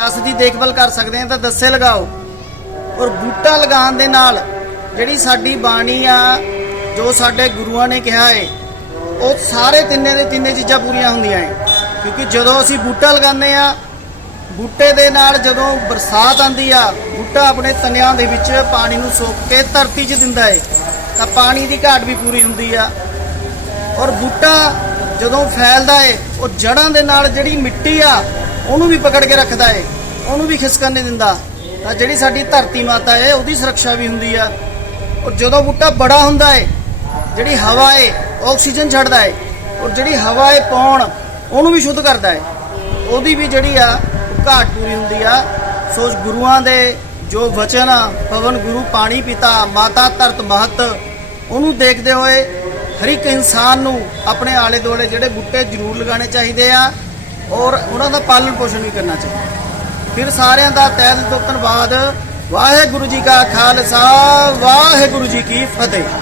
10 ਦੀ ਦੇਖਭਾਲ ਕਰ ਸਕਦੇ ਆ ਤਾਂ ਦੱਸੇ ਲਗਾਓ। ਔਰ ਬੂਟਾ ਲਗਾਉਣ ਦੇ ਨਾਲ ਜਿਹੜੀ ਸਾਡੀ ਬਾਣੀ ਆ, ਜੋ ਸਾਡੇ ਗੁਰੂਆਂ ਨੇ ਕਿਹਾ ਹੈ ਉਹ ਸਾਰੇ ਤਿੰਨੇ ਦੇ ਤਿੰਨੇ ਚੀਜ਼ਾਂ ਪੂਰੀਆਂ ਹੁੰਦੀਆਂ ਹੈ ਕਿਉਂਕਿ ਜਦੋਂ ਅਸੀਂ ਬੂਟਾ ਲਗਾਉਂਦੇ ਆ ਬੂਟੇ ਦੇ ਨਾਲ ਜਦੋਂ ਬਰਸਾਤ ਆਂਦੀ ਆ, ਬੂਟਾ ਆਪਣੇ ਤਨਿਆਂ ਦੇ ਵਿੱਚ ਪਾਣੀ ਨੂੰ ਸੋਖ ਕੇ ਧਰਤੀ 'ਚ ਦਿੰਦਾ ਹੈ ਤਾਂ ਪਾਣੀ ਦੀ ਘਾਟ ਵੀ ਪੂਰੀ ਹੁੰਦੀ ਆ। ਔਰ ਬੂਟਾ ਜਦੋਂ ਫੈਲਦਾ ਏ, ਉਹ ਜੜਾਂ ਦੇ ਨਾਲ ਜਿਹੜੀ ਮਿੱਟੀ ਆ ਉਹਨੂੰ ਵੀ ਪਕੜ ਕੇ ਰੱਖਦਾ ਏ, ਉਹਨੂੰ ਵੀ ਖਿਸਕਣ ਨਹੀਂ ਦਿੰਦਾ। ਤਾਂ ਜਿਹੜੀ ਸਾਡੀ ਧਰਤੀ ਮਾਤਾ ਏ, ਉਹਦੀ ਸੁਰੱਖਿਆ ਵੀ ਹੁੰਦੀ ਆ। ਔਰ ਜਦੋਂ ਬੂਟਾ ਬੜਾ ਹੁੰਦਾ ਏ, ਜਿਹੜੀ ਹਵਾ ਏ, ਆਕਸੀਜਨ ਛੱਡਦਾ ਏ, ਔਰ ਜਿਹੜੀ ਹਵਾ ਏ ਪੌਣ, ਉਹਨੂੰ ਵੀ ਸ਼ੁੱਧ ਕਰਦਾ ਏ। ਉਹਦੀ ਵੀ ਜਿਹੜੀ ਆ, ਘਾਟ ਪੂਰੀ ਹੁੰਦੀ ਆ। ਸੋ ਗੁਰੂਆਂ ਦੇ ਜੋ ਵਚਨ ਆ ਪਵਨ ਗੁਰੂ ਪਾਣੀ ਪਿਤਾ, ਮਾਤਾ ਧਰਤ ਮਹਤ, ਉਹਨੂੰ ਦੇਖਦੇ ਹੋਏ ਹਰ ਇੱਕ ਇਨਸਾਨ ਨੂੰ ਆਪਣੇ ਆਲੇ ਦੁਆਲੇ ਜਿਹੜੇ ਬੂਟੇ ਜ਼ਰੂਰ ਲਗਾਉਣੇ ਚਾਹੀਦੇ ਆ। ਔਰ ਉਹਨਾਂ ਦਾ ਪਾਲਣ ਪੋਸ਼ਣ ਵੀ ਕਰਨਾ ਚਾਹੀਦਾ। ਫਿਰ ਸਾਰਿਆਂ ਦਾ ਤਹਿ ਦਿਲ ਤੋਂ ਧੰਨਵਾਦ ਵਾਹਿਗੁਰੂ ਜੀ ਕਾ ਖਾਲਸਾ, ਵਾਹਿਗੁਰੂ ਜੀ ਕੀ ਫਤਿਹ।